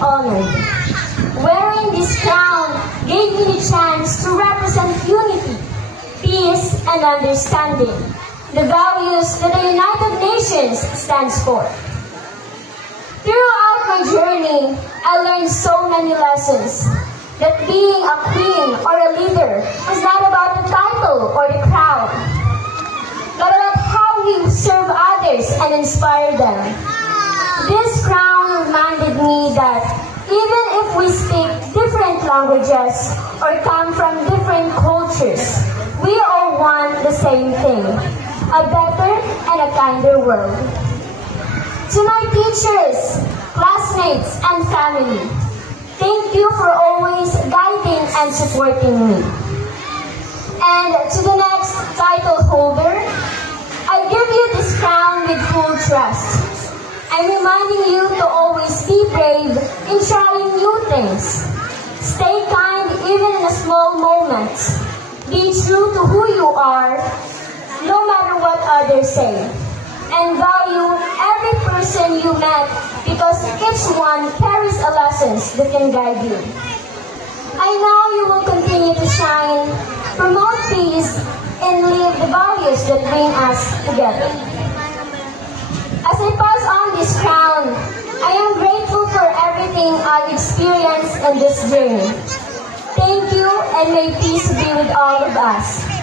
honored. Wearing this crown gave me the chance to represent unity, peace, and understanding, the values that the United Nations stands for. Throughout my journey, I learned so many lessons. That being a queen or a leader is not about the title or the crown, but about how we serve others and inspire them. This crown reminded me that even if we speak different languages or come from different cultures, we all want the same thing, a better and a kinder world. To my teachers, classmates, and family, thank you for always guiding and supporting me. And to the next title holder, I give you this crown with full trust. I'm reminding you to always be brave in trying new things. Stay kind even in the small moments. Be true to who you are, no matter what others say. And value every person you met because each one carries a lesson that can guide you. I know you will continue to shine, promote peace, and live the values that bring us together. As I pass on this crown, I am grateful for everything I've experienced in this journey. Thank you, and may peace be with all of us.